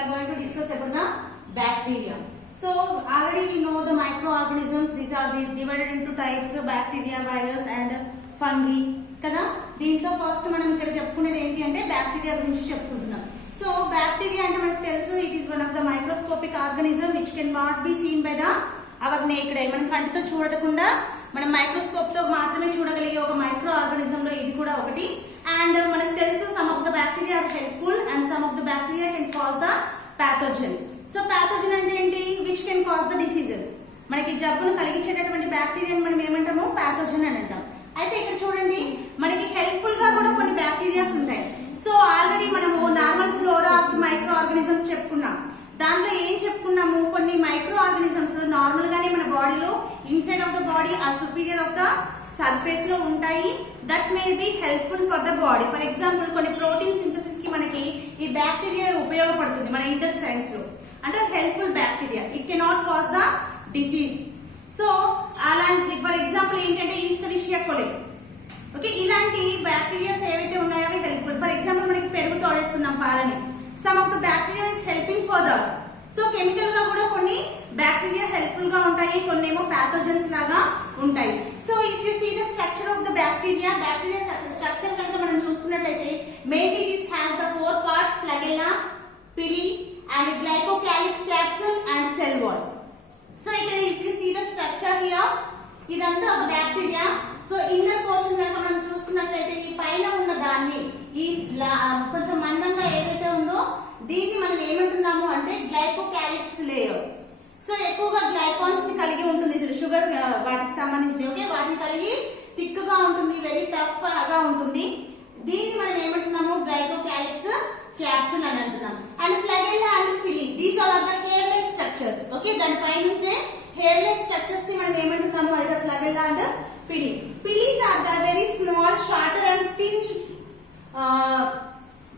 are going to discuss about the bacteria. So already we know the microorganisms. These are divided into types: bacteria, virus, and fungi. కదా దీంట్లో first మనం ఇక్కడ చెప్పుకునేది ఏంటి అంటే bacteria గురించి చెప్పుకుంటున్నాం. సో బ్యాక్టీరియా అంటే మనకు తెలుసు, it is one of the microscopic organism which can not be seen by the our naked eye. మనం కంటితో చూడకుండా మనం మైక్రోస్కోప్ తో మాత్రమే చూడగలిగే ఒక మైక్రో ఆర్గానిజం లో ఇది కూడా ఒకటి. అండ్ మనకు తెలుసు some of the bacteria are helpful and some of the bacteria can cause the pathogen. So pathogen అంటే ఏంటి? Which can cause the diseases. మనకి జబ్బును కలిగించేటటువంటి బ్యాక్టీరియాని మనం ఏమంటాము? ప్యాథోజన్ అని అంటాం. అయితే ఇక్కడ చూడండి, మనకి హెల్ప్ఫుల్ గా కూడా కొన్ని బ్యాక్టీరియాస్ ఉంటాయి. సో ఆల్రెడీ మనము normal flora of the micro organisms చెప్పుకున్నాం. దాంట్లో ఏం చెప్పుకున్నాము? కొన్ని మైక్రో ఆర్గానిజమ్స్ నార్మల్ గానే మన బాడీలో inside of the body are superior of the surface లో ఉంటాయి. That may be helpful for the body. For example కొన్ని ప్రోటీన్ సింథసిస్ కి మనకి ఈ బ్యాక్టీరియా ఉపయోగపడుతుంది మన ఇంటెస్టైన్స్ లో. అంటే helpful bacteria. It cannot cause the disease. So అలాంటి ఫర్ ఎగ్జాంపుల్ ఏంటంటే ఈస్టరిషియా కొలై. ఓకే, ఇలాంటి బ్యాక్టీరియాస్ ఏవైతే ఉన్నాయో అవి హెల్ప్ఫుల్. ఫర్ ఎగ్జాంపుల్ మనకి పెరుగు తోడేస్తున్నాం పాలని. Some of the bacteria is helping for that. So chemical గా కూడా కొన్ని బ్యాక్టీరియా హెల్ప్ఫుల్ గా ఉంటాయి, కొన్ని ఏమో ప్యాథోజన్స్ లాగా ఉంటాయి. So if you see the structure of the bacteria structure కనుక మనం చూసుకున్నట్లయితే mainly it has the 4 parts: flagella, pili and glycocalyx capsule and cell wall. So ఇక్కడ if you see the structure here, ఇదంతా ఒక bacteria. So inner portion కనుక మనం చూసుకున్నట్లయితే ఈ పైన ఉన్న దాన్ని, ఈ కొంచెం మందంగా ఏదైతే ఉందో దీన్ని మనం ఏమంటున్నాము అంటే గ్లైకోకాలిక్స్ లేయర్. సో ఎక్కువగా గ్లైకాన్స్ ని కలిగి ఉంటుంది, షుగర్ వాటికి సంబంధించినవి. ఓకే, వాటిని కలిగి థిక్ గా ఉంటుంది, వెరీ టఫ్ గా ఉంటుంది. దీన్ని మనం ఏమంటున్నాము? గ్లైకోకాలిక్స్ క్యాప్సూల్ అని అంటున్నాం. And flagella and pili, these are the hair like structures. Okay, దాని పైన ఉంటే హెయిర్ లైక్ స్ట్రక్చర్స్ ని మనం ఏమంటున్నాము? అయితే flagella and pili. Pilis are the very small, shorter and thin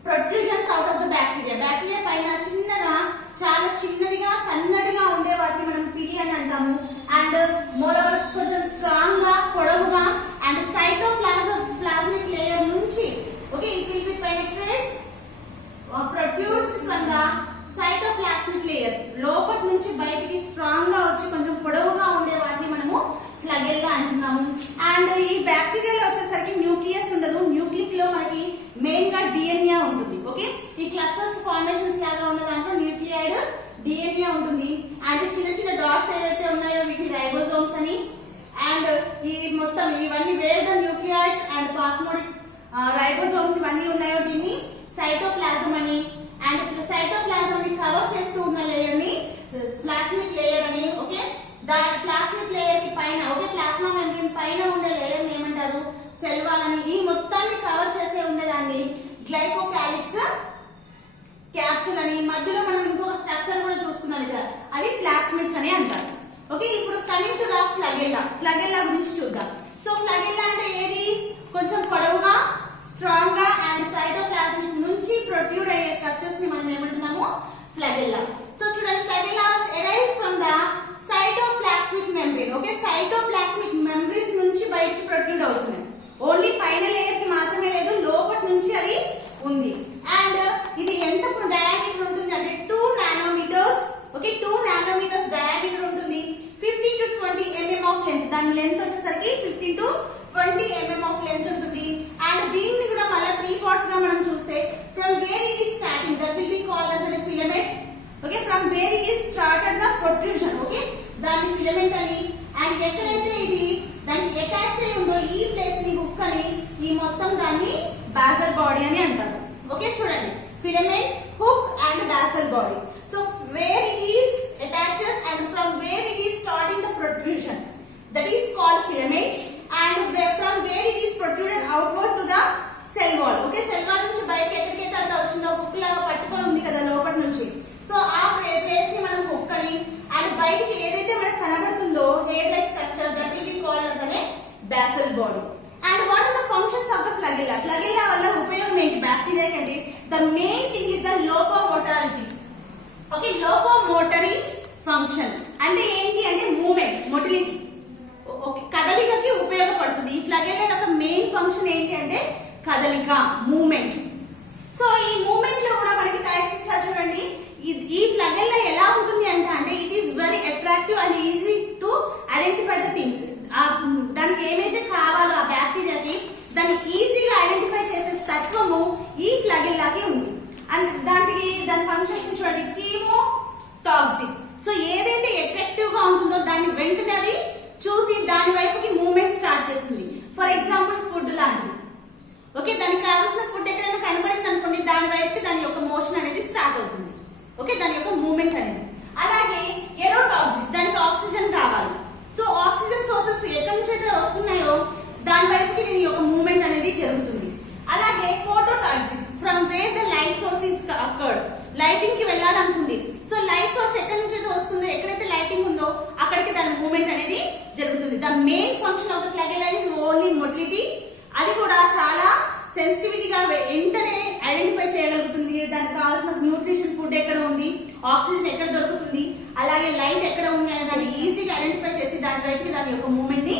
protrusions out of the bacteria. Bacteria పైన చిన్నగా, చాలా చిన్నదిగా, సన్నటిగా ఉండే వాటిని మనం పిలి అని అంటాము. అండ్ మోరోవర్ కొంచెం స్ట్రాంగ్ గా, పొడవుగా అండ్ సైటోప్లాస్మిక్ లేయర్ నుంచి, okay, it will be penetrates produced from the cytoplasmic layer. లోపటి నుంచి బయటికి స్ట్రాంగ్ గా వచ్చి కొంచెం పొడవుగా ఉండే వాటిని మనము ఫ్లాగెల్లా అంటున్నాము. అండ్ ఈ బ్యాక్టీరియాలో వచ్చేసరికి న్యూక్లియస్ ఉండదు. న్యూక్లిక్ లో మనకి మెయిన్ గా డిఎన్ఏ ఉంటుంది. ఓకే, ఈ క్లస్టర్స్ ఫార్మేషన్స్ లాగా ఉన్న దాంట్లో న్యూక్లియైడ్ డిఎన్ఏ ఉంటుంది. అండ్ చిన్న చిన్న డాట్స్ ఏవైతే ఉన్నాయో వీటి రైబోజోమ్స్ అని. అండ్ ఈ మొత్తం ఇవన్నీ వేర్ ద న్యూక్లియాయిడ్స్ అండ్ ప్లాస్మోడిక్ రైబోజోమ్స్ ఇవన్నీ ఉన్నాయో దీన్ని సైటోప్లాజం అని. అండ్ సైటోప్లాజం ని కవర్ చేస్తూ ఉన్న లేయర్ ని ప్లాస్మిక్ లేయర్ అని. ఓకే, దాని ప్లాస్మిక్ లేయర్ కి పైన, ఓకే, ప్లాస్మా మెంబ్రేన్ పైన ఉండే లేయర్ ని ఏమంటారు? సెల్ వాల్ అని. ఈ మొత్తాన్ని కవర్ చేసే ఉండేదాన్ని గ్లైకోకాలిక్స్ క్యాప్సూల్ అని. మధ్యలో మనం ఇంకొక స్ట్రక్చర్ కూడా చూస్తున్నాం ఇక్కడ, అది ప్లాస్మిడ్స్ అని అంటారు. ఓకే, ఇప్పుడు coming to the flagella. Flagella గురించి చూద్దాం. సో ఫ్లాగెల్లా అంటే ఏది? కొంచెం పొడవుగా, స్ట్రాంగ్ గా అండ్ సైటోప్లాస్మిక్ నుంచి ప్రొడ్యూస్ అయ్యే స్ట్రక్చర్స్ ని మనం ఏమంటున్నాము? ఫ్లాగెల్లా. సో చూడండి, flagellas arise from the cytoplasmic membrane. Okay, cytoplasmic membranes నుంచి బయటికి ప్రొడ్యూస్ అవుతుంది. ఓన్లీ పైన లేయర్ కి మాత్రమే లేదు, లోపటి నుంచి అది ఉంది. అండ్ ఇది ఎంత డయామీటర్ ఉంటుంది అంటే 2 నానోమీటర్స్. ఓకే, 2 నానోమీటర్స్ డయామీటర్ ఉంటుంది. 15 to 20 mm ఆఫ్ లెంత్. దాని లెంత్ వచ్చేసరికి 15 to 20 mm ఆఫ్ లెంత్ ఉంటుంది. అండ్ దీన్ని కూడా మళ్ళీ 3 parts గా మనం చూస్తే, from where it is starting that will be called as a filament. Okay, from where it is started the protrusion. Okay, దాన్ని ఫిలమెంట్ అని. అండ్ ఎక్కడైతే ఇది దానికి అటాచ్ అయి ఉందో ఈ ప్లేస్ ని హుక్ అని, ఈ మొత్తం దాన్ని బాసల్ బాడీ అని అంటారు. ఓకే, చూడండి, filament, hook and basal body. So where it is attaches and from where it is starting the protrusion, that is called filament. And from where it is protruded outward to the cell wall. Okay, cell wall నుంచి బయటకి ఎక్కడికైతే అట్లా వచ్చిందో hook లాగా పట్టుకొని ఉంది కదా లోపటి నుంచి, సో ఆ ప్లేస్ ని మనం హుక్ అని. అండ్ బయటికి ఏదైతే మనకు కనబడుతుందో hair like structure, that will be called as a basal body. And what are the functions of the flagella? Flagella వల్ల ఉపయోగం ఏంటి బ్యాక్టీరియా కంటే? The main thing is the locomotority. Okay, locomotory function అంటే ఏంటి అంటే మూమెంట్, మొటిలిటీ, కదలికకి ఉపయోగపడుతుంది. ఈ flagella యొక్క మెయిన్ ఫంక్షన్ ఏంటి అంటే కదలిక, మూమెంట్. సో ఈ మూమెంట్ లో కూడా మనకి టైప్స్ ఇచ్చారు చూడండి. లైటింగ్ కి వెళ్ళాలనుకుంది. సో లైట్ సోర్స్ ఎక్కడి నుంచి అయితే వస్తుందో, ఎక్కడైతే లైటింగ్ ఉందో అక్కడికి దాని మూవ్మెంట్ అనేది జరుగుతుంది. The main function of the flagella is only motility. అది కూడా చాలా సెన్సిటివిటీగా వెంటనే ఐడెంటిఫై చేయగలుగుతుంది. దానికి కావాల్సిన న్యూట్రిషన్ ఫుడ్ ఎక్కడ ఉంది, ఆక్సిజన్ ఎక్కడ దొరుకుతుంది, అలాగే లైట్ ఎక్కడ ఉంది అనే దాన్ని ఈజీగా ఐడెంటిఫై చేసి దాని వైపుకి దాని యొక్క మూవ్మెంట్ ని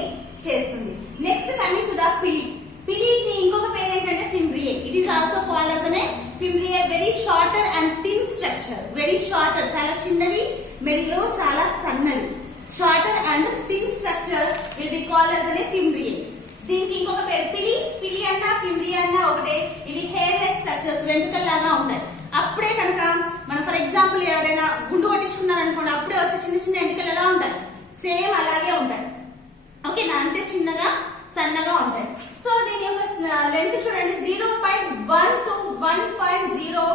చేస్తుంది. Next coming to the pili. పిలికి ఇంకొక పేరు ఏంటంటే fimbriae. It is also called as an fimbriae. Very shorter and thin structure. Very shorter, చాలా చిన్నవి మరియు చాలా సన్నవి. Shorter and thin structure will be called as an fimbriae. దీనికి ఇంకొక పేరు పిలి. పిలి అన్నా ఫింబ్రియే అన్నా ఒకటే. ఇవి హెయిర్ లైక్ స్ట్రక్చర్స్, వెంట్రుకల లాగా ఉంటాయి. అప్పుడే కనుక మనం ఫర్ ఎగ్జాంపుల్ ఎవరైనా గుండు కొట్టించుకున్నారనుకోండి, అప్పుడే వచ్చే చిన్న చిన్న వెంట్రుకలు ఎలా ఉంటాయి, సేమ్ అలాగే ఉంటాయి. ఓకేనా, అంటే చిన్నగా సన్నగా ఉంటాయి. సో దీని యొక్క లెంత్ చూడండి, 0.1 to 1.0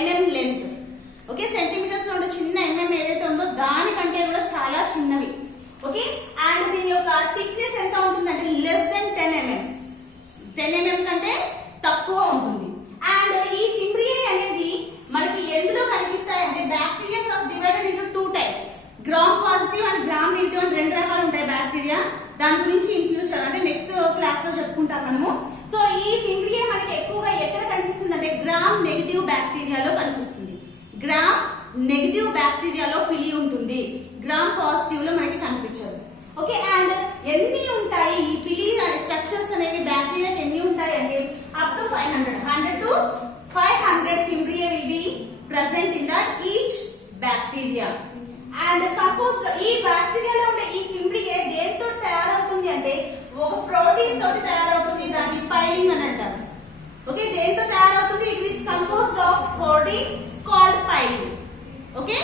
mm లెంత్. ఓకే, సెంటీమీటర్స్ లో ఉండే చిన్న ఎంఎం ఏదైతే ఉందో దానికంటే కూడా చాలా చిన్నవి. ఓకే, అండ్ దీని యొక్క థిక్నెస్ ఎంత ఉంటుందంటే లెస్ దెన్ 10 mm. 10 mm కంటే తక్కువ ఉంటుంది. అండ్ ఈ ఫింబ్రియే అనేది మనకి ఎందులో కనిపిస్తాయంటే bacterias are divided into 2 types. Gram positive and gram negative అని 2 రకాలు ఉంటాయి బ్యాక్టీరియా. దాని గురించి ఇన్ ఫ్యూచర్ అంటే నెక్స్ట్ క్లాస్ లో చెప్పుకుంటాం మనము. సో ఈ ఫింబ్రియే మనకి ఎక్కువగా ఎక్కడ కనిపిస్తుంది అంటే గ్రామ్ నెగిటివ్ బ్యాక్టీరియాలో కనిపిస్తుంది. గ్రామ్ నెగిటివ్ బ్యాక్టీరియాలో పిలి ఉంటుంది, గ్రామ్ పాజిటివ్ లో మనకి కనిపించదు. ఓకే, అండ్ ఎన్ని ఉంటాయి ఈ పిలి స్ట్రక్చర్స్ అనేవి బ్యాక్టీరియాకి ఎన్ని ఉంటాయి అంటే up to 100 to 500 fimbriae will be present in the each bacteria. And compose ఈ బ్యాక్టీరియాలో ఉండే ఈ ఫింబ్రియే దేంతో తయారవుతుంది అంటే ఒక ప్రోటీన్ తోటి తయారవుతుంది. దాన్ని పైలింగ్ అని అంటారు. ఓకే, దేంతో తయారవుతుంది? It is composed of protein called piling. Okay,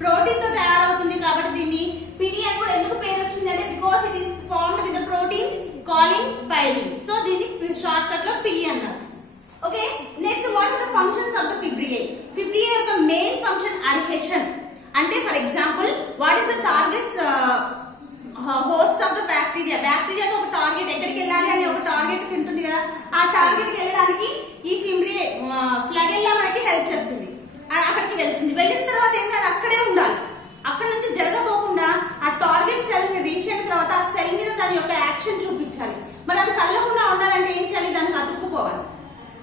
protein తో తయారవుతుంది కాబట్టి దీన్ని పిలి అని కూడా ఎందుకు పేరు వచ్చింది అంటే because it is formed with the protein calling piling. So దీన్ని షార్ట్ కట్ లో పిలి అన్నారు. Okay, next what are the functions of the fimbriae. Fimbriae యొక్క మెయిన్ ఫంక్షన్ అడ్హెషన్. అంటే for example what is the targets host of the bacteria. బ్యాక్టీరియాకి ఒక target, ఎక్కడికి వెళ్ళాలి అని ఒక టార్గెట్ ఉంటుంది కదా, ఆ టార్గెట్ కి వెళ్ళడానికి ఈ ఫింబ్రియే ఫ్లాగెల్లా మనకి హెల్ప్ చేస్తుంది. అక్కడికి వెళ్తుంది. వెళ్ళిన తర్వాత ఏంటి, అది అక్కడే ఉండాలి. అక్కడ నుంచి జరగకోకుండా ఆ టార్గెట్ సెల్ ని రీచ్ అయిన తర్వాత ఆ సెల్ మీద దాని యొక్క యాక్షన్ చూపించాలి. మరి అది కదలకుండా ఉండాలంటే ఏం చేయాలి, దానికి అతుక్కుపోవాలి.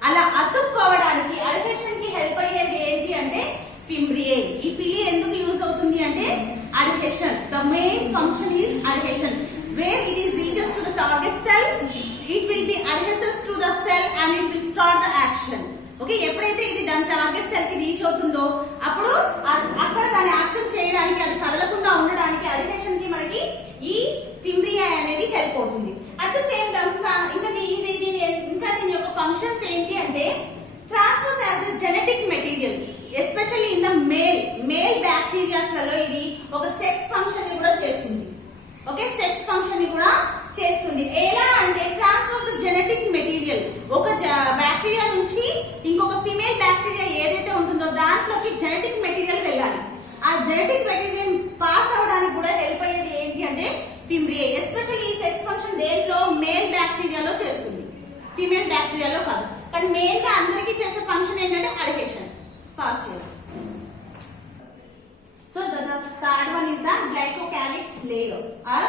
అలా అతుక్కోవడానికి అడ్హెషన్ కి హెల్ప్ అయ్యేది ఏంటి అంటే ఫింబ్రియే. ఈ పిలి ఎందుకు యూజ్ అవుతుంది అంటే adhesion. The main function is adhesion. Where it is reaches to the target cell, it will be adheses to the cell and it will start the action. Okay, ఎప్పుడైతే ఇది దాని టార్గెట్ సెల్ కి reach అవుతుందో అప్పుడు అక్కడ దాని action చేయడానికి, అది కదలకుండా ఉండడానికి అడ్హెషన్ కి మనకి ఈ ఫింబ్రియే అనేది హెల్ప్ అవుతుంది. అట్ ద సేమ్ టైం ఇంకా దీని యొక్క ఫంక్షన్స్ ఏంటి అంటే transfers as a genetic material. Especially in the male bacterias లలో ఇది ఒక సెక్స్ ఫంక్షన్ ని కూడా చేస్తుంది. ఓకే, సెక్స్ ఫంక్షన్ ని కూడా చేస్తుంది. ఎలా అంటే ట్రాన్స్ఫర్ ద జెనెటిక్ మెటీరియల్. ఒక బ్యాక్టీరియా నుంచి ఇంకొక ఫిమేల్ బ్యాక్టీరియా ఏదైతే ఉంటుందో దాంట్లోకి జెనెటిక్ మెటీరియల్ వెళ్ళాలి. ఆ జెనెటిక్ మెటీరియల్ పాస్ అవడానికి కూడా హెల్ప్ అయ్యేది ఏంటి అంటే ఫింబ్రియే. ఎస్పెషల్లీ ఈ సెక్స్ ఫంక్షన్ దేంట్లో మేల్ బ్యాక్టీరియాలో చేస్తుంది, ఫిమేల్ బ్యాక్టీరియాలో కాదు. కానీ మెయిన్ గా అందరికీ చేసే ఫంక్షన్ ఏంటంటే అడ్హెషన్ పాస్ చేస్తుంది. So the third one is the glycocalyx layer or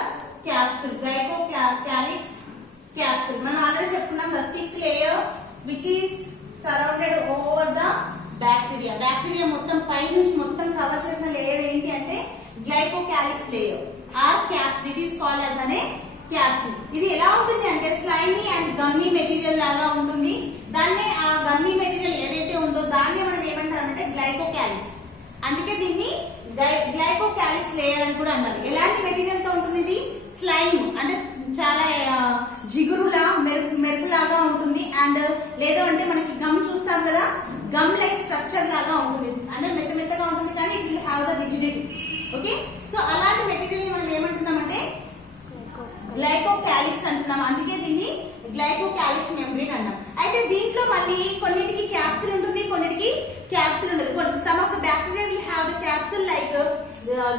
capsule. Glycocalyx capsule మనం ఆల్రెడీ చెప్పుకున్నాం, the thick layer which is surrounded over the bacteria. Bacteria మొత్తం పై నుంచి మొత్తం కవర్ చేసిన లేయర్ ఏంటి అంటే glycocalyx layer or capsule. It is called as a capsule. ఇది ఎలా ఉంటుంది అంటే స్లైమీ అండ్ గమ్మీ మెటీరియల్ లాగా ఉంటుంది. దాన్నే ఆ గమ్మీ మెటీరియల్ ఏదైతే ఉందో దాన్ని మనం ఏమంటారంటే గ్లైకోకాలిక్స్. అందుకే దీన్ని గ్లైకోకాలిక్స్ లేయర్ అని కూడా అన్నారు. ఎలాంటి మెటీరియల్ తో ఉంటుంది ఇది? స్లైమ్ అంటే చాలా జిగురులా మెరుపులాగా ఉంటుంది. అండ్ లేదు అంటే మనకి గమ్ చూస్తాం కదా, గమ్ లైక్ స్ట్రక్చర్ లాగా ఉంటుంది. అంటే మెత్తగా ఉంటుంది కానీ it will have the rigidity. Okay, so అలాంటి మెటీరియల్ ని మనం ఏమంటున్నామంటే గ్లైకోకాలిక్స్ అంటున్నాం. అందుకే దీన్ని గ్లైకోకాలిక్స్ మెంబ్రేన్ అన్నాం. అయితే దీంట్లో మళ్ళీ కొన్నిటికి క్యాప్సిల్ ఉంటుంది, కొన్నిటికి క్యాప్సిల్ ఉండదు. Some of the bacteria will have the capsule like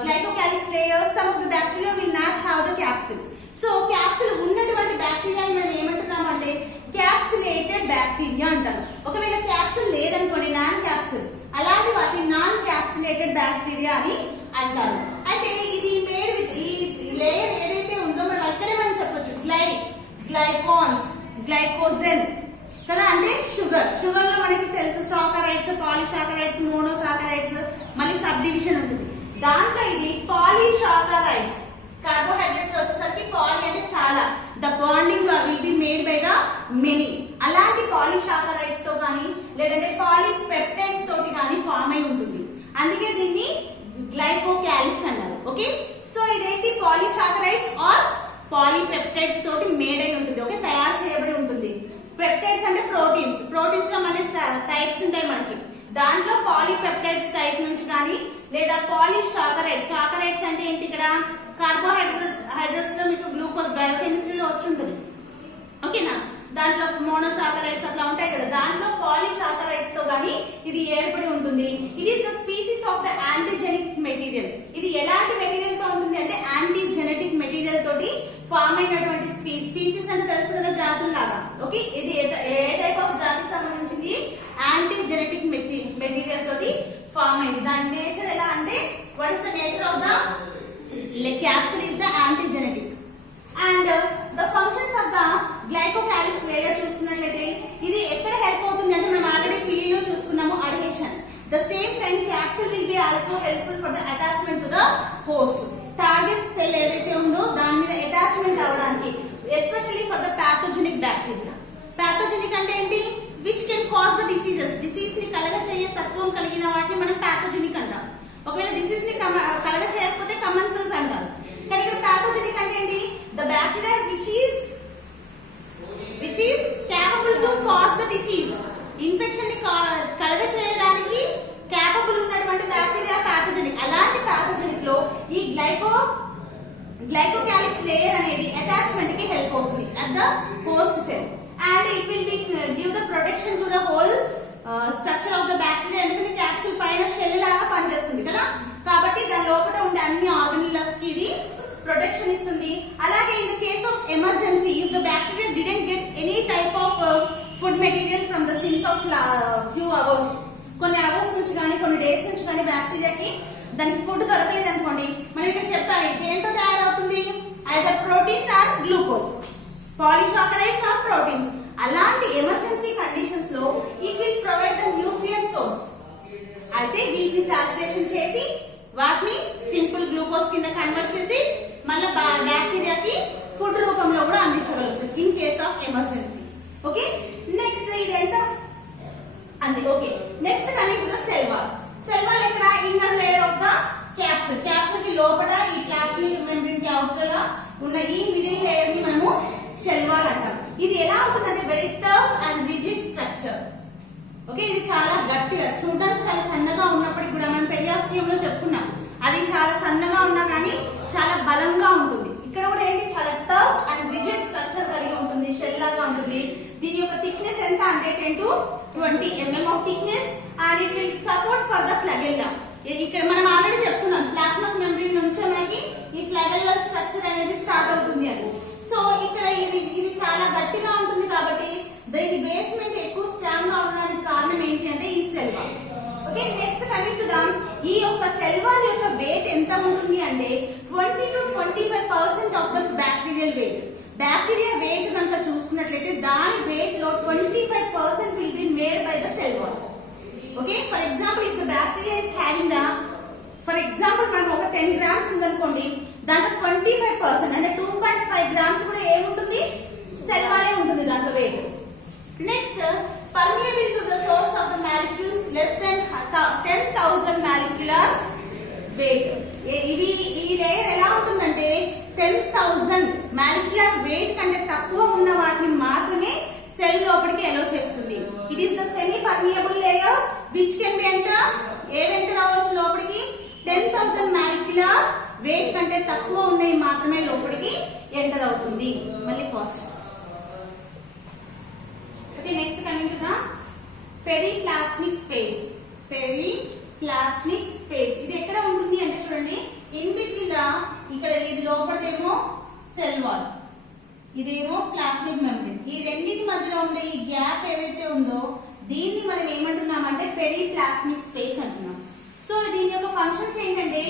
glycocalyx layer. Some of the bacteria will not have the capsule. So capsule ఉన్నటువంటి బ్యాక్టీరియాని మనం ఏమంటున్నాం అంటే క్యాప్సులేటెడ్ బ్యాక్టీరియా అంటారు. ఒకవేళ క్యాప్సిల్ లేదనుకోండి నాన్ క్యాప్సిల్, అలాంటి వాటిని నాన్ క్యాప్సులేటెడ్ బ్యాక్టీరియా అని అంటారు. అయితే ఇది మేడ్ విత్ ఈ లేయర్ ఏదైతే ఉందో మనం అక్కడే మనం చెప్పొచ్చు గ్లైకాన్స్, గ్లైకోజన్ కదా, అంటే షుగర్. షుగర్ లో మనకి తెలుసు సాకరైడ్స్, పాలిసాకరైడ్స్, మోనోసాకరైడ్స్, మళ్ళీ సబ్ డివిజన్ ఉంటుంది. దాంట్లో ఇది పాలిసాకరైడ్స్. కార్బోహైడ్రేట్స్ లో వచ్చేసరికి పాలి అంటే చాలా, the bonding will be made by the many. అలాంటి పాలిసాకరైడ్స్ తో కానీ లేదంటే పాలిపెప్టైడ్స్ తోటి కానీ ఫామ్ అయి ఉంటుంది. అందుకే దీన్ని గ్లైకోకాలిక్స్ అన్నారు. ఓకే, సో ఇదేంటి పాలిసాకరైడ్స్ ఆర్ పాలిపెప్టైడ్స్ తోటి మేడ్ అయి ఉంటుంది. ఓకే, తయారు చేయబడి ఉంటుంది. పెప్టైడ్స్ అంటే ప్రోటీన్స్. ప్రోటీన్స్ లో మళ్ళీ టైప్స్ ఉంటాయి మనకి. దాంట్లో పాలిపెప్టైడ్స్ టైప్ నుంచి కానీ లేదా పాలిసాకరైడ్స్. సాకరైడ్స్ అంటే ఏంటి, ఇక్కడ కార్బోహైడ్రేట్స్ లో మీకు గ్లూకోజ్ బయోకెమిస్ట్రీలో వచ్చి ఉంటుంది. ఓకేనా, దాంట్లో మోనోసాకరైడ్స్ అట్లా ఉంటాయి కదా, దాంట్లో పాలిసాకరైడ్స్ తో కానీ ఇది ఏర్పడి ఉంటుంది. It is the species of the antigenic material. ఇది ఎలాంటి మెటీరియల్ తో ఉంటుంది అంటే యాంటీజెనెటిక్ మెటీరియల్ తోటి ఫామ్ అయినటువంటి స్పీసీస్ అంటే తెలుసు కదా, జాతుల్లాగా. ఓకే, ఇది ఏ టైప్ ఆఫ్ జాతికి సంబంధించింది, యాంటీజెనెటిక్ మెటీరియల్ తోటి ఫామ్ అయింది. దాని నేచర్ ఎలా అంటే, what is the nature of the capsule is the antigenetic and the functions of the glycocalyx layer చూసుకున్నట్లయితే ఇది ఎక్కడ హెల్ప్ అవుతుంది అంటే మనం ఆల్రెడీ పిలిలో చూసుకున్నాము, adhesion. The same time capsule will be also helpful for the attachment to the host. Target cell ఏదైతే ఉందో దాని మీద అటాచ్మెంట్ అవడానికి, especially for the pathogenic bacteria. pathogenic అంటే ఏంటి, which can cause the diseases. Disease ని కలగ చేయే తత్వం కలిగిన వాటిని మనం pathogenic అంటాం. ఒకవేళ డిసీజ్ ని కలగ చేయకపోతే కమన్సల్స్ అంటారు. కానీ ఇక్కడ పాథోజెనిక్ అంటే ఏంటి, the bacteria which is capable to cause the disease. Infection ని కలగ చేయడానికి కేపబుల్ ఉన్నటువంటి బ్యాక్టీరియా పాథోజెనిక్. అలాంటి పాథోజెనిక్ లో ఈ గ్లైకోకాలిక్స్ లేయర్ అనేది అటాచ్మెంట్ కి హెల్ప్ అవుతుంది at the host cell and it will B give the protection to the whole structure of the bacteria. ఎందుకంటే క్యాప్సూల్ పైన షెల్ లాగా పనిచేస్తుంది కదా, కాబట్టి దాని లోపల ఉండే అన్ని ఆర్గనిల్స్ కి ఇది ప్రొటెక్షన్ ఇస్తుంది. అలాగే in the case of emergency, if the bacteria didn't get any type of food material from the sins of few hours, కొన్ని అవర్స్ నుంచి కానీ కొన్ని డేస్ నుంచి కానీ బ్యాక్టీరియాకి దానికి ఫుడ్ దొరకలేదు అనుకోండి, మనం ఇక్కడ చెప్పాలి దేంతో తయారవుతుంది, either proteins or glucose, polysaccharides or proteins. అలాంటి ఎమర్జెన్సీ కండిషన్స్ లో it will provide the nutrient source. అయితే వీటిని సాచురేషన్ చేసి వాటిని సింపుల్ గ్లూకోజ్ కింద కన్వర్ట్ చేసి మళ్ళీ బ్యాక్టీరియాకి ఫుడ్ రూపంలో కూడా అందించగలుగుతుంది in case of emergency. Okay, next ఇది ఎంత అంతే. Okay, next coming to the cell wall. Cell wall ఎక్కడ, inner layer of the capsule. Capsule కి లోపల ఈ ప్లాస్మిడ్ మెంబ్రేన్ కి అవుటర్ గా ఉన్న ఈ మిడిల్ లేయర్ ని మనము సెల్ వాల్ అంటాం. ఇది ఎలా ఉంటుందంటే very tough and rigid structure. Okay, ఇది చాలా గట్టిగా, చూడడానికి చాలా సన్నగా ఉన్నప్పటికీ కూడా మనం పెరియాస్ట్రియం లో చెప్పుకున్నాం, అది చాలా సన్నగా ఉన్నా కానీ చాలా బలంగా ఉంటుంది. ఇక్కడ కూడా ఏంటి, చాలా టఫ్ అండ్ రిజిడ్ స్ట్రక్చర్ కలిగి ఉంటుంది, షెల్ లాగా ఉంటుంది. దీని యొక్క థిక్నెస్ ఎంత అంటే 10 to 20 mm of thickness and it will support for the flagella. ఇక్కడ మనం ఆల్రెడీ చెప్తున్నాం ప్లాస్మిక్ మెంబ్రేన్ నుంచి మనకి ఈ ఫ్లాగెల్లా స్ట్రక్చర్ అనేది స్టార్ట్ అవుతుంది అని. సో ఇక్కడ ఇది చాలా గట్టిగా ఉంటుంది కాబట్టి దీని బేస్మెంట్ ఎక్కువ స్ట్రాంగ్ గా ఉండడానికి కారణం ఏంటి అంటే ఈ cell wall. Okay, next coming to the ఈ యొక్క సెల్ వాల్ యొక్క వెయిట్ ఎంత ఉంటుంది అంటే 20 to 25% of the bacterial weight. Bacteria weight కనుక చూసుకున్నట్లయితే దాని వెయిట్ లో 25% will be made by the cell wall. Okay, for example if the bacteria is having the, for example మనం ఒక 10 grams ఉందనుకోండి, దాంట్లో 25% అంటే 2.5 grams కూడా ఏముంటుంది, సెల్ వాలే ఉంటుంది దాంట్లో weight. Next permeable to the source of the molecules less than 10,000 molecular weight. ఈ లేయర్ ఎలా ఉంటుందంటే 10,000 molecular weight కంటే తక్కువ ఉన్న వాటిని మాత్రమే సెల్ లోపలికి అలో చేస్తుంది. It is the semi permeable layer which can be enter, ఏవి ఎంటర్ అవ్వచ్చు లోపలికి, 10,000 molecular weight కంటే తక్కువ ఉన్నాయి మాత్రమే లోపలికి ఎంటర్ అవుతుంది. మళ్ళీ positive. Okay, next coming to the periplasmic space. Periplasmic space ఇది ఎక్కడ ఉంటుంది అంటే చూడండి, ఇన్ బిట్వీన్ ద, ఇక్కడ ఇది లోపలదేమో సెల్ వాల్, ఇదేమో ప్లాస్మిక్ మెంబ్రేన్. ఈ రెండింటి మధ్యలో ఉండే ఈ గ్యాప్ ఏదైతే ఉందో దీన్ని మనం ఏమంటున్నామంటే పెరిప్లాస్మిక్ స్పేస్ అంటున్నాం. సో ఇది ఫంక్షన్స్ ఏంటంటే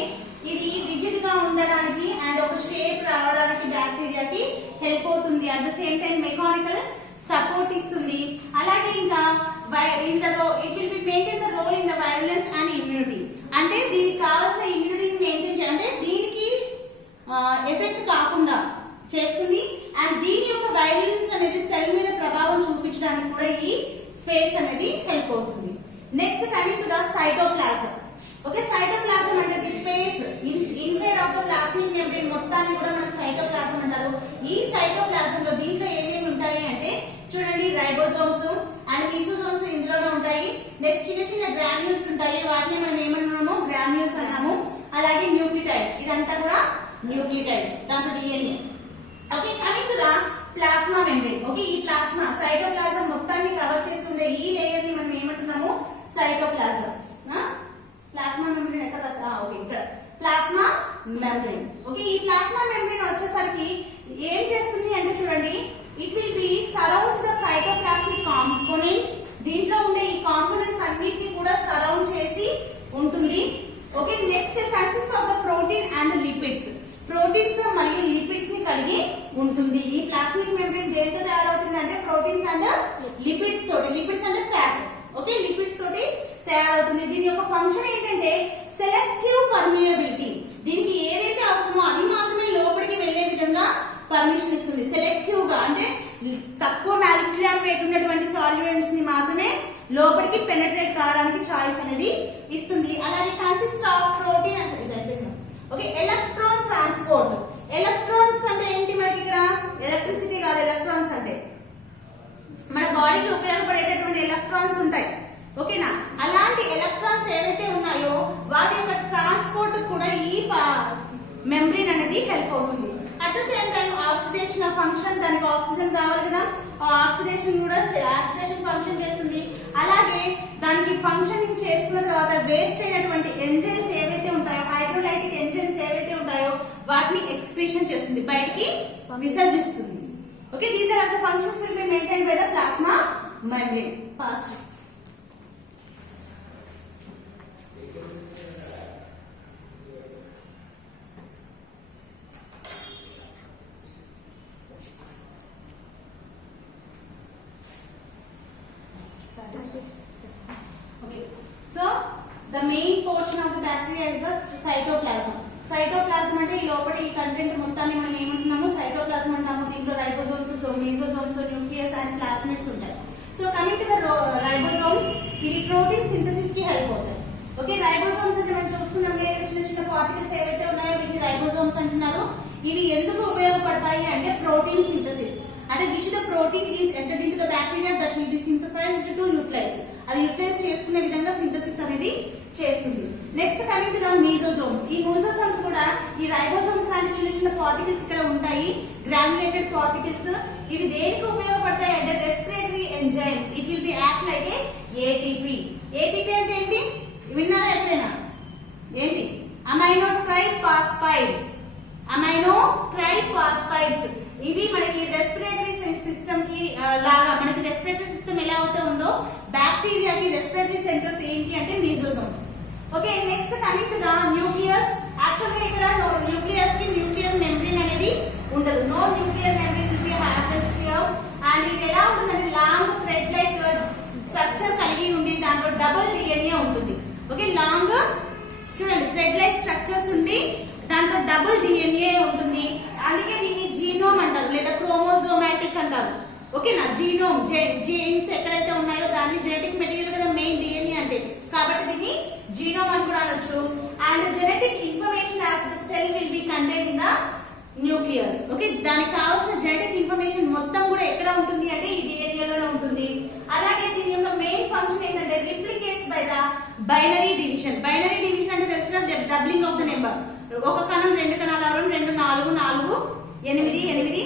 ఇది రిజిడ్ గా ఉండడానికి అండ్ ఒక షేప్ రావడానికి బ్యాక్టీరియాకి హెల్ప్ అవుతుంది. At the same time mechanical support ఇస్తుంది. అలాగే ఇంకా it will be maintain the role in the virulence and immunity. అంటే దీనికి కావాల్సిన ఇమ్యూనిటీని మెయింటైన్ చేయాలి, అంటే దీనికి ఎఫెక్ట్ కాకుండా చేస్తుంది. అండ్ దీని యొక్క వైలెన్స్ అనేది సెల్ మీద ప్రభావం చూపించడానికి కూడా ఈ స్పేస్ అనేది హెల్ప్ అవుతుంది. Next coming to the cytoplasm. Okay, cytoplasm అంటే the space inside of the plasmic membrane మొత్తాన్ని కూడా మనకు సైటోప్లాజం అంటారు. ఈ సైటోప్లాజం లో దీంట్లో ఏమేమి ఉంటాయి అంటే చూడండి, రైబోజోమ్స్ అండ్ మీసోజోమ్స్ ఇందులోనే ఉంటాయి. నెక్స్ట్ చిన్న చిన్న గ్రాన్యూల్స్ ఉంటాయి, వాటిని మనం ఏమన్నాము, గ్రాన్యూల్స్ అన్నాము. అలాగే న్యూక్లియోటైడ్స్, ఇదంతా కూడా న్యూక్లియోటైడ్స్, దాంట్లో DNA. Okay, coming to the plasma membrane. Okay, ఈ ప్లాస్మా సైటోప్లాజం మొత్తాన్ని కవర్ చేసుకునే ఈ లేయర్ ని మనం ఏమంటున్నాము, సైటోప్లాజం. ప్లాస్మా మెంబ్రేన్ ఎక్కడ ఓకే, ఇక్కడ ప్లాస్మా మెంబ్రేన్. ఓకే, ఈ ప్లాస్మా మెంబ్రేన్ వచ్చేసరికి ఏం చేస్తుంది అంటే చూడండి, it will B surrounds the cytoplasmic components. దీంట్లో ఉండే ఈ కాంపోనెంట్స్ అన్నిటిని కూడా సరౌండ్ చేసి ఉంటుంది. Okay, next consist of the protein and lipids. Proteins మరియు లిపిడ్స్ ని కలిగి ఉంటుంది. ఈ ప్లాస్మిక్ మెంబ్రేన్ దేనితో తయారవుతుంది అంటే ప్రోటీన్స్ అండ్ లిపిడ్స్ తోటి. లిపిడ్స్ అంటే ఫ్యాట్. ఓకే, లిపిడ్స్ తోటి తయారవుతుంది. దీని యొక్క ఫంక్షన్ ఏంటంటే సెలెక్టివ్ పర్మియబిలిటీ. దీనికి ఏదైతే అవసరమో అది మాత్రమే లోపలికి వెళ్లే విధంగా పర్మిషన్ ఇస్తుంది. సెలెక్టివ్ గా అంటే తక్కువ మాలిక్యులర్ వెయిట్ ఉన్నటువంటి సాల్యుయెంట్స్ ని మాత్రమే లోపలికి పెనట్రేట్ కావడానికి చాయిస్ అనేది ఇస్తుంది. అలాగే కన్సిస్ట్ ఆఫ్ ప్రోటీన్ అంటే ఓకే, ఎలక్ట్రాన్ ట్రాన్స్పోర్ట్. ఎలక్ట్రాన్స్ అంటే ఏంటి, మనకి ఇక్కడ ఎలక్ట్రిసిటీ కాదు, ఎలక్ట్రాన్స్ అంటే మన బాడీకి ఉపయోగపడేటటువంటి ఎలక్ట్రాన్స్ ఉంటాయి. ఓకేనా, అలాంటి ఎలక్ట్రాన్స్ ఏవైతే ఉన్నాయో వాటి యొక్క ట్రాన్స్పోర్ట్ కూడా ఈ మెంబ్రేన్ అనేది హెల్ప్ అవుతుంది. At the same time oxidation function, దానికి ఆక్సిజన్ కావాలి కదా, ఆక్సిడేషన్ కూడా ఆక్సిడేషన్ ఫంక్షన్ చేస్తుంది. అలాగే దానికి ఫంక్షనింగ్ చేసుకున్న తర్వాత వేస్ట్ అయినటువంటి ఎంజైమ్స్ ఏవైతే ఉంటాయో, హైడ్రోలైటిక్ ఎంజైమ్స్ ఏవైతే ఉంటాయో వాటిని ఎక్స్క్రీషన్ చేస్తుంది, బయటికి విసర్జిస్తుంది. Okay, these are the functions will be maintained by the plasma membrane. Fast okay, so the main portion of the bacteria is the cytoplasm. Cytoplasm అంటే ఈ లోపల ఈ కంటెంట్ మొత్తాన్ని మనం ఏమంటున్నాము, సైటోప్లాజం అంటాము. దీంట్లో ribosomes, mesosomes, nucleus and plasmids ఉంటాయి. So coming to the ribosomes, ఇవి ప్రోటీన్ సింథసిస్ కి హెల్ప్ అవుతాయి. ఓకే, రైబోజోమ్స్ అంటే మనం చూస్తున్నాం చిన్న చిన్న పార్టికల్స్ ఏవైతే ఉన్నాయో వీటిని రైబోజోమ్స్ అంటున్నారు. ఇవి ఎందుకు ఉపయోగపడతాయి అంటే ప్రోటీన్ సింథసిస్, అంటే which the protein is entered into the bacteria that will be synthesized to utilize. అది యూటిలైజ్ చేసుకునే విధంగా సింథసిస్ అనేది చేస్తుంది. Next coming to the mesosomes. ఈ మీసోజోమ్స్ కూడా ఈ రైబోజోమ్స్ లాంటి చిన్న చిన్న పార్టికల్స్ ఇక్కడ ఉంటాయి, గ్రాన్యులేటెడ్ పార్టికల్స్. ఇవి దేనికి ఉపయోగపడతాయి అంటే respiratory enzymes. It will B act like A ATP. ATP అంటే ఏంటి, విన్నారా ఎప్పుడైనా? ఏంటి, అమైనో ట్రైఫాస్ఫైడ్. అమైనో ట్రైఫాస్ఫైడ్స్ ఇవి మనకి రెస్పిరేటరీ సిస్టమ్ కి లాగా, మనకి రెస్పిరేటరీ సిస్టమ్ ఎలా అవుతా ఉందో బ్యాక్టీరియాకి రెస్పిరేటరీ సెంటర్స్ ఏంటి అంటే mesosomes. Okay, next coming to the nucleus. Actually ఇక్కడ న్యూక్లియస్ కి న్యూక్లియర్ మెంబ్రేన్ అనేది ఉండదు. No nuclear membrane will be happens here. And ఇది ఎలా ఉంటుందంటే లాంగ్ థ్రెడ్ లైక్ స్ట్రక్చర్ కలిగి ఉండి దాంట్లో డబుల్ డిఎన్ఏ ఉంటుంది. ఓకే, లాంగ్ చూడండి థ్రెడ్ లైక్ స్ట్రక్చర్స్ ఉండి దాంట్లో డబుల్ డిఎన్ఏ ఉంటుంది. అందుకే దీన్ని జీనోమ్ అంటారు లేదా క్రోమోజోమాటిక్ అంటారు. ఓకేనా, జీనోమ్ జీన్స్ ఎక్కడైతే ఉన్నాయో దాన్ని జెనెటిక్ మెటీరియల్ కదా మెయిన్ డిఎన్ఏ అంటే, కాబట్టి దీన్ని జీనోమ్ అని కూడా అనొచ్చు. And genetic information of the cell will be contained in the nucleus. Okay, దానికి కావాల్సిన జెనెటిక్ ఇన్ఫర్మేషన్ మొత్తం కూడా ఎక్కడ ఉంటుంది అంటే ఈ డిఎన్ఏ లోనే ఉంటుంది. అలాగే దీని యొక్క మెయిన్ ఫంక్షన్ ఏంటంటే replicates by the binary division. Binary division అంటే తెలుసుగా డబ్లింగ్ ఆఫ్ ద నెంబర్. ఒక కణం రెండు కణాలు అవడం, 2 4 4 8 8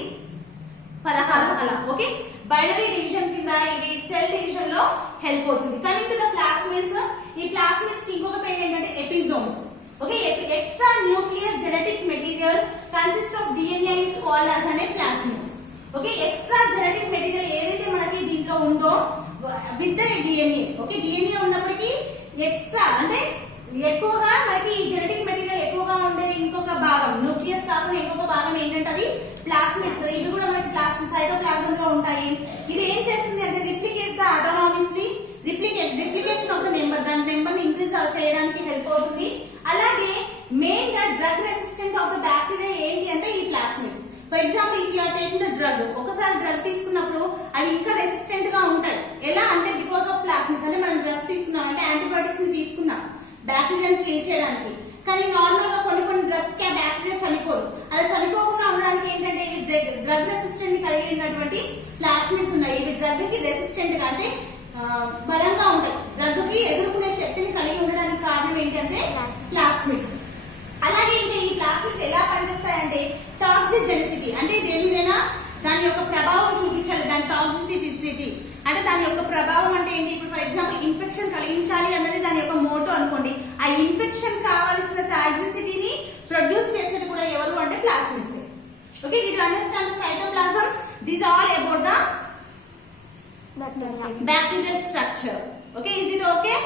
16 అలా. ఓకే, బైనరీ డివిజన్ కింద ఇది సెల్ డివిజన్ లో హెల్ప్ అవుతుంది. Coming to the plasmids. ఈ ప్లాస్మిడ్స్ ఇంకొక పేరు ఏంటంటే episomes. Okay, extra nuclear genetic material consist of DNA is called as అనే plasmids. Okay, extra genetic material ఏదైతే మనకి దీంట్లో ఉందో with the DNA. Okay, DNA ఉన్నప్పటికీ ఎక్స్ట్రా అంటే ఎక్కువగా మనకి ఈ జెనెటిక్ మెటీరియల్ ఎక్కువగా ఉండేది ఇంకొక భాగం, న్యూక్లియస్ కాకుండా ఇంకొక భాగం ఏంటంటే అది ప్లాస్మిడ్స్. ఇవి కూడా మనకి సైటోప్లాజం లో ఉంటాయి. ఇది ఏం చేస్తుంది అంటే replicates the autonomously, replication of the number, దాని నెంబర్ ని ఇంక్రీజ్ చేయడానికి హెల్ప్ అవుతుంది. అలాగే మెయిన్ గా drug resistant of the bacteria ఏంటి అంటే ఈ plasmids. For example if you are taking the drug, ఒకసారి డ్రగ్ తీసుకున్నప్పుడు అవి ఇంకా రెసిస్టెంట్ గా ఉంటాయి. ఎలా అంటే బికాస్ ఆఫ్ ప్లాస్మిడ్స్. అంటే మనం డ్రగ్స్ తీసుకున్నాం అంటే యాంటీబయాటిక్స్ ని తీసుకున్నాం బ్యాక్టీరియాని కిల్ చేయడానికి, కానీ నార్మల్ గా కొన్ని డ్రగ్స్ కి ఆ బ్యాక్టీరియా చనిపోదు. అలా చనిపోకుండా ఉండడానికి ఏంటంటే ఇవి డ్రగ్ రెసిస్టెంట్ కలిగి ఉన్నటువంటి ప్లాస్మిడ్స్ ఉన్నాయి. ఇవి డ్రగ్ కి రెసిస్టెంట్ గా అంటే బలంగా ఉంటాయి, డ్రగ్ కి ఎదుర్కొనే శక్తిని కలిగి ఉండడానికి కారణం ఏంటంటే ప్లాస్మిడ్స్. అలాగే ఇంకా ఈ ప్లాస్మిడ్స్ ఎలా పనిచేస్తాయంటే టాక్సిజెనిసిటీ, అంటే దేనినైనా దాని యొక్క ప్రభావం చూపించాలి. దాని టాక్సిసిటీ అంటే దాని యొక్క ప్రభావం అంటే ఏంటి? ఇప్పుడు ఫర్ ఎగ్జాంపుల్ ఇన్ఫెక్షన్ కలిగించాలి అన్నది దాని యొక్క మోటో అనుకోండి. ఆ ఇన్ఫెక్షన్ కావాల్సిన టాక్సిసిటీని ప్రొడ్యూస్ చేసేది కూడా ఎవరు అంటే plasmids. Okay, did you understand the cytoplasm? These all about the bacterial structure. Okay, is it okay?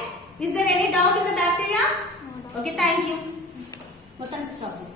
Is there any doubt in the bacteria? Okay, thank you. Stop this.